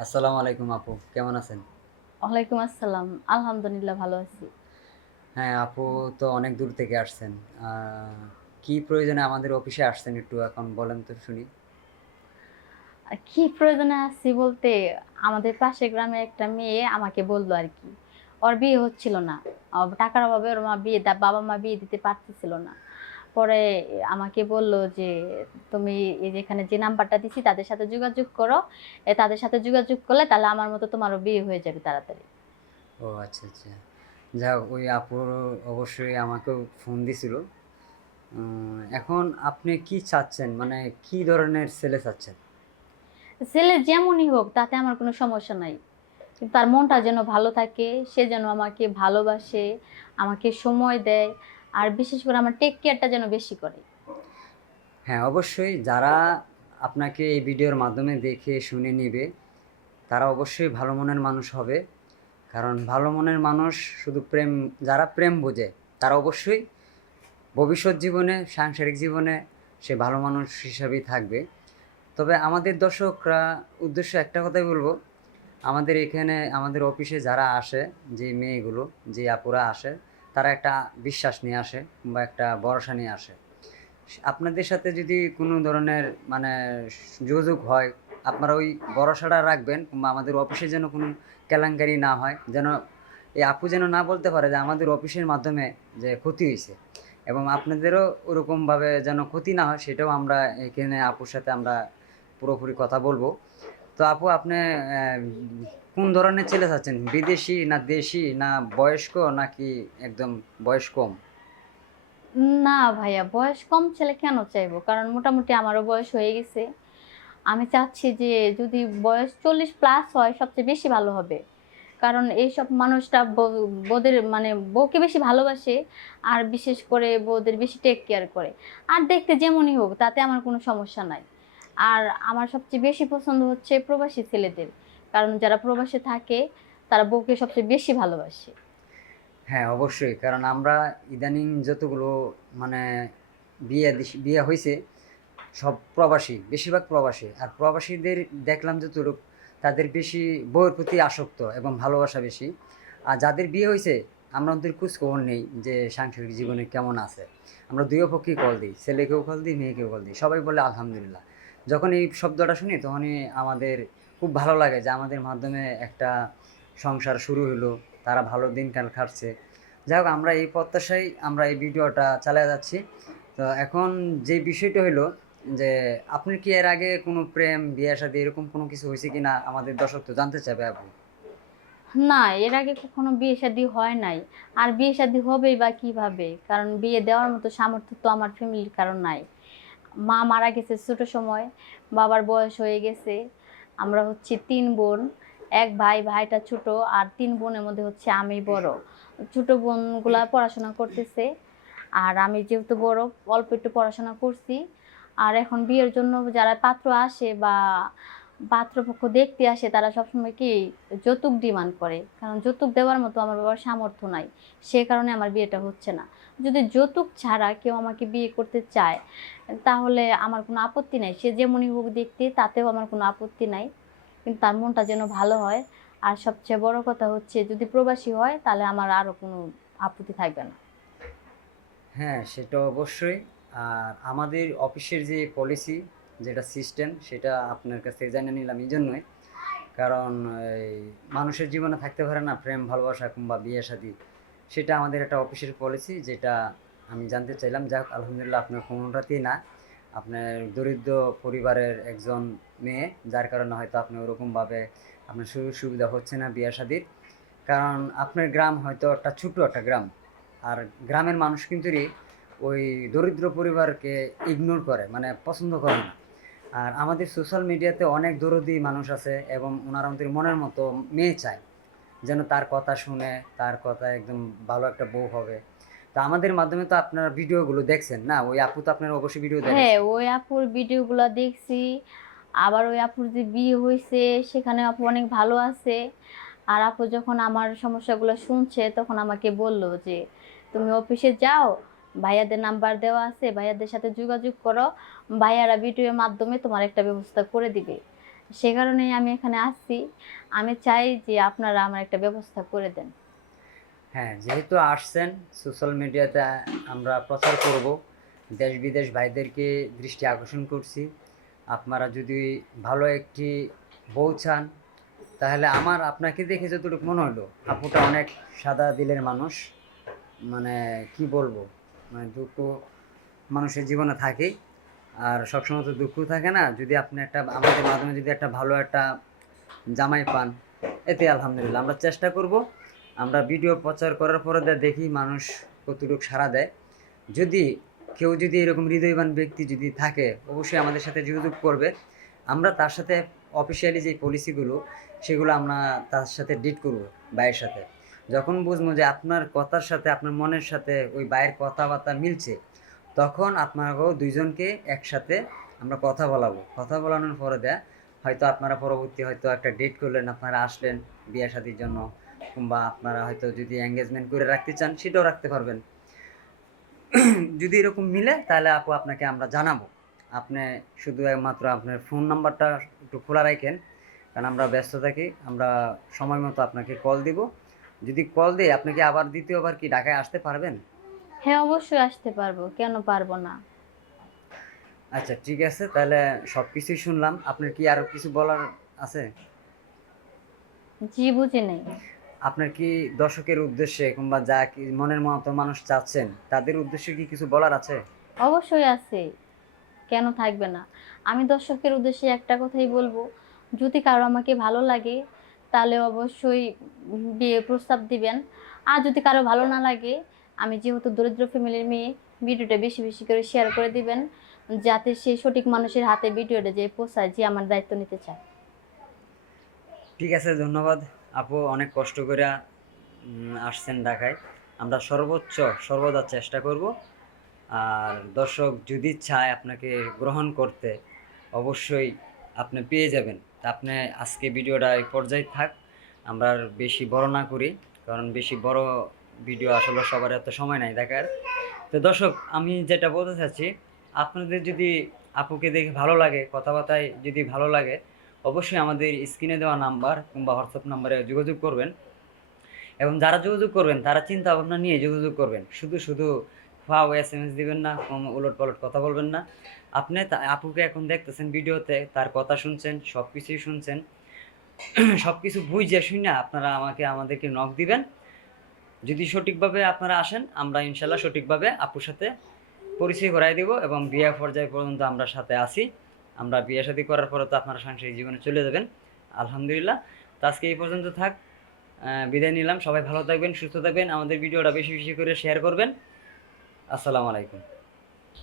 আসসালামু আলাইকুম আপু, কেমন আছেন? ওয়ালাইকুম আসসালাম। আলহামদুলিল্লাহ ভালো আছি। হ্যাঁ, আপু তো অনেক দূর থেকে আসছেন। আ কি প্রয়োজনে আমাদের অফিসে আসছেন একটু এখন বলেন তো শুনি? কি প্রয়োজনে আছি বলতে আমাদের পাশের গ্রামের একটা মেয়ে আমাকে বলল আরকি। ওর বিয়ে হচ্ছিল না। টাকার অভাবে ওর মা বিয়ে বাবা-মা বিয়ে দিতে পারতেছিল না। পরে আমাকে বলল যে, "তুমি এই যে এখানে যে নাম্বারটা দিছি তাদের সাথে যোগাযোগ করো। তাদের সাথে যোগাযোগ করলে তাহলে আমার মতো তোমারও বিয়ে হয়ে যাবে তাড়াতাড়ি।" ও আচ্ছা, আচ্ছা। যাক ওই আপুর অবশ্যই আমাকেও ফোন দিছিল। এখন আপনি কি চাচ্ছেন? মানে কি ধরনের ছেলে চাচ্ছেন? ছেলে যেমনই হোক তাতে আমার কোনো সমস্যা নাই। কিন্তু তার মনটা যেন ভালো থাকে, সে যেন আমাকে ভালোবাসে, আমাকে সময় দেয়। আর বিশেষ করে আমার টেক কেয়ারটা যেন বেশি করে। হ্যাঁ, অবশ্যই যারা আপনাকে এই ভিডিওর মাধ্যমে দেখে শুনে নিবে, তারা অবশ্যই ভালো মনের মানুষ হবে। কারণ ভালো মনের মানুষ শুধু যারা প্রেম বোঝে, তারা অবশ্যই ভবিষ্যৎ জীবনে, সাংসারিক জীবনে সে ভালো মানুষ হিসাবেই থাকবে। তবে আমাদের দর্শকরা উদ্দেশ্যে একটা কথাই বলবো, আমাদের এখানে আমাদের অফিসে যারা আসে, যে মেয়েগুলো, যে আপুরা আসে, তারা একটা বিশ্বাস নিয়ে আসে কিংবা একটা ভরসা নিয়ে আসে। আপনাদের সাথে যদি কোনো ধরনের মানে যোগাযোগ হয়, আপনারা ওই ভরসাটা রাখবেন কিংবা আমাদের অফিসে যেন কোনো কেলেঙ্কারি না হয়, যেন এই আপু যেন না বলতে পারে যে আমাদের অফিসের মাধ্যমে যে ক্ষতি হয়েছে, এবং আপনাদেরও ওরকমভাবে যেন ক্ষতি না হয় সেটাও আমরা এখানে আপুর সাথে আমরা পুরোপুরি কথা বলবো। তো আপু আপনি কোন ধরনের ছেলে চাচ্ছেন? বিদেশি না দেশি না বয়স্ক নাকি একদম বয়স কম? না ভাইয়া, বয়স কম ছেলে কেন চাইবো? কারণ মোটামুটি আমারও বয়স হয়ে গেছে। আমি চাচ্ছি যে যদি বয়স ৪০ প্লাস হয় সবচেয়ে বেশি ভালো হবে। কারণ এইসব মানুষটা বউদের মানে বউকে বেশি ভালোবাসে। আর বিশেষ করে বউদের বেশি টেক কেয়ার করে। আর দেখতে যেমনই হোক তাতে আমার কোনো সমস্যা নাই। আর আমার সবচেয়ে বেশি পছন্দ হচ্ছে প্রবাসী ছেলেদের। কারণ যারা প্রবাসে থাকে তারা বউকে সবচেয়ে বেশি ভালোবাসে। হ্যাঁ, অবশ্যই। কারণ আমরা ইদানিং যতগুলো মানে বিয়ে হইছে সব প্রবাসী, বেশিরভাগ প্রবাসী। আর প্রবাসীদের দেখলাম যতটুক তাদের বেশি বউয়ের প্রতি আসক্ত এবং ভালোবাসা বেশি। আর যাদের বিয়ে হইছে আমরা ওদের খোঁজখবর নেই যে সাংসারিক জীবনে কেমন আছে। আমরা ২ পক্ষেই কল দিই। ছেলেকেও কল দিই, মেয়েকেও কল দিই। সবাই বলে আলহামদুলিল্লাহ। যখন এই শব্দটা শুনি তখনই আমাদের খুব ভালো লাগে যে আমাদের মাধ্যমে একটা সংসার শুরু হলো। তারা ভালো দিনকাল কাটছে। যাই হোক আমরা এই প্রত্যাশায় আমরা এই ভিডিওটা চালায়া যাচ্ছি। তো এখন যে বিষয়টা হইলো যে আপনি কি এর আগে কোনো প্রেম, বিয়ে-শাদী এরকম কোনো কিছু হইছে কিনা আমাদের দর্শক তো জানতে চাইবে আপু। না, এর আগে কখনো বিয়ে-শাদী হয় নাই। আর বিয়ে-শাদী হবেই বা কিভাবে? কারণ বিয়ে দেওয়ার মতো সামর্থ্য তো আমার ফ্যামিলির কারো নাই। মা মারা গেছে ছোট সময়, বাবার বয়স হয়ে গেছে। আমরা হচ্ছি ৩ বোন। ১ ভাই, ভাইটা ছোট আর ৩ বোনের মধ্যে হচ্ছে আমি বড়। ছোট বোনগুলা পড়াশোনা করতেছে। আর আমি যেহেতু বড়, অল্প একটু পড়াশোনা করছি। আর এখন বিয়ের জন্য যারা পাত্র আসে বা পাত্রপক্ষ দেখতে আসে তারা সবসময় কি যৌতুক ডিমান্ড করে। কারণ যৌতুক দেওয়ার মতো আমার বাবার সামর্থ্য নাই। সে কারণে আমার বিয়েটা হচ্ছে না। যদি যৌতুক ছাড়া কেউ আমাকে বিয়ে করতে চায়, তাহলে আমার কোনো আপত্তি নাই। সে যেমনই হোক দেখতে তাতেও আমার কোনো আপত্তি নাই। কিন্তু তার মনটা যেন ভালো হয়। আর সবচেয়ে বড় কথা হচ্ছে যদি প্রবাসী হয় তাহলে আমার আরো কোনো আপত্তি থাকবে না। হ্যাঁ, সেটা অবশ্যই। আর আমাদের অফিসের যে পলিসি, যেটা সিস্টেম সেটা আপনার কাছ থেকে জেনে নিলাম এইজন্যই। কারণ এই মানুষের জীবনে থাকতে পারে না প্রেম, ভালোবাসা কিংবা বিয়ে-শাদী। সেটা আমাদের একটা অফিসের পলিসি, যেটা আমি জানতে চাইলাম। যাক আলহামদুলিল্লাহ আপনার কোনোটাতেই না। আপনার দরিদ্র পরিবারের একজন মেয়ে, যার কারণে হয়তো আপনি ওরকমভাবে আপনার সুযোগ সুবিধা হচ্ছে না বিয়ে-শাদীর। কারণ আপনার গ্রাম হয়তো একটা ছোট্ট একটা গ্রাম। আর গ্রামের মানুষ কিন্তু ওই দরিদ্র পরিবারকে ইগনোর করে, মানে পছন্দ করে না। আর আমাদের সোশ্যাল মিডিয়াতে অনেক দরদি মানুষ আছে এবং ওনারা ওদের মনের মতো মেয়ে চায়, যেন তার কথা শুনে তার কথা একদম ভালো একটা বউ হবে। তা আমাদের মাধ্যমে তো আপনারা ভিডিওগুলো দেখছেন না? ওই আপু তো আপনার অবশ্যই ভিডিও হ্যাঁ, দেখাইছে। ওই আপুর ভিডিওগুলা দেখছি। আবার ওই আপুর যে বিয়ে হইছে সেখানে আপু অনেক ভালো আছে। আর আপু যখন আমার সমস্যাগুলো শুনছে তখন আমাকে বলল যে, "তুমি অফিসে যাও, ভাইয়াদের নাম্বার দেওয়া আছে, ভাইয়াদের সাথে যোগাযোগ করো। ভাইয়ারা ভিডিওর মাধ্যমে তোমার একটা ব্যবস্থা করে দিবে।" সে কারণেই আমি এখানে আসছি। আমি চাই যে আপনারা আমার একটা ব্যবস্থা করে দেন। হ্যাঁ, যেহেতু আসছেন, সোশ্যাল মিডিয়াতে আমরা প্রচার করব, দেশ বিদেশ ভাইদেরকে দৃষ্টি আকর্ষণ করছি। আপনারা যদি ভালো একটি বউ চান, তাহলে আমার আপনাকে দেখে যতটুকু মনে হলো, আপুটা অনেক সাদা দিলের মানুষ। মানে কি বলবো, মানে দুঃখ মানুষের জীবনে থাকেই, আর সবসময় তো দুঃখ থাকে না। যদি আপনি একটা আমাদের মাধ্যমে যদি একটা ভালো একটা জামাই পান, এতে আলহামদুলিল্লাহ। আমরা চেষ্টা করব, আমরা ভিডিও প্রচার করার পরে দেখি মানুষ কতটুকু সাড়া দেয়। যদি কেউ যদি এরকম হৃদয়বান ব্যক্তি যদি থাকে, অবশ্যই আমাদের সাথে যোগাযোগ করবে। আমরা তার সাথে অফিসিয়ালি যে পলিসিগুলো, সেগুলো আমরা তার সাথে ডিট করব, ভাইয়ের সাথে। যখন বুঝবো যে আপনার কথার সাথে আপনার মনের সাথে ওই ভাইয়ের কথাবার্তা মিলছে, তখন আপনারাও দুইজনকে একসাথে আমরা কথা বলাবো। কথা বলানোর পরে হয়তো আপনারা পরবর্তী হয়তো একটা ডেট করলেন, আপনারা আসলেন বিয়ে শাদির জন্য, কিংবা আপনারা হয়তো যদি এঙ্গেজমেন্ট করে রাখতে চান সেটাও রাখতে পারবেন। যদি এরকম মিলে তাহলে আপু আপনাকে আমরা জানাবো। আপনি শুধু একমাত্র আপনার ফোন নাম্বারটা একটু খোলা রাখেন, কারণ আমরা ব্যস্ত থাকি। আমরা সময় মতো আপনাকে কল দিব। যদি কল দিই, আপনি কি আবার দ্বিতীয়বার কি ঢাকায় আসতে পারবেন? হ্যাঁ, অবশ্যই আসতে পারবো, কেন পারবো না। আচ্ছা, ঠিক আছে, তাহলে সব কিছুই শুনলাম। আপনার কি আরও কিছু বলার আছে? জি, বুঝি নাই। আপনার কি দর্শকের উদ্দেশ্যে কিংবা যা কি মনের মতো মানুষ চাচ্ছেন, তাদের উদ্দেশ্যে কি কিছু বলার আছে? অবশ্যই আছে, কেন থাকবে না। আমি দর্শকের উদ্দেশ্যে একটা কথাই বলবো, যদি কারো আমাকে ভালো লাগে তাহলে অবশ্যই বিয়ে প্রস্তাব দিবেন। আর যদি কারো ভালো না লাগে, আমি যেহেতু দরিদ্র ফ্যামিলির মেয়ে, ভিডিওটা বেশি বেশি করে শেয়ার করে দিবেন, যাতে সেই সঠিক মানুষের হাতে ভিডিওটা যে পৌঁছায়, যে আমার দায়িত্ব নিতে চায়। ঠিক আছে, ধন্যবাদ আপু। অনেক কষ্ট করে আসছেন ঢাকায়। আমরা সর্বোচ্চ সর্বদা চেষ্টা করব। আর দর্শক যদি চায় আপনাকে গ্রহণ করতে, অবশ্যই আপনি পেয়ে যাবেন। তা আপনি আজকে ভিডিওটা এই পর্যায়ে থাক, আমরা আর বেশি বড় না করি, কারণ বেশি বড় ভিডিও আসলে সবার এত সময় নাই দেখার। তো দর্শক, আমি যেটা বলতে চাচ্ছি, আপনাদের যদি আপুকে দেখে ভালো লাগে, কথাবার্তায় যদি ভালো লাগে, অবশ্যই আমাদের স্ক্রিনে দেওয়া নাম্বার কিংবা হোয়াটসঅ্যাপ নাম্বারে যোগাযোগ করবেন। এবং যারা যোগাযোগ করবেন তারা চিন্তা ভাবনা নিয়ে যোগাযোগ করবেন, শুধু শুধু ফাও SMS দিবেন না, উলট পালট কথা বলবেন না। আপনি আপুকে এখন দেখতেছেন ভিডিওতে, তার কথা শুনছেন, সব কিছুই শুনছেন। সব কিছু বুঝে শুনে আপনারা আমাদেরকে নক দিবেন। যদি সঠিকভাবে আপনারা আসেন, আমরা ইনশাল্লাহ সঠিকভাবে আপুর সাথে পরিচয় করাই দিব, এবং বিয়ে পর্যায় পর্যন্ত আমরা সাথে আসি। আমরা বিয়ে শাদী করার পরে তো আপনারা সাংসারিক জীবনে চলে যাবেন আলহামদুলিল্লাহ। তো আজকে এই পর্যন্ত থাক, বিদায় নিলাম। সবাই ভালো থাকবেন, সুস্থ থাকবেন, আমাদের ভিডিওটা বেশি বেশি করে শেয়ার করবেন। আসসালামু আলাইকুম।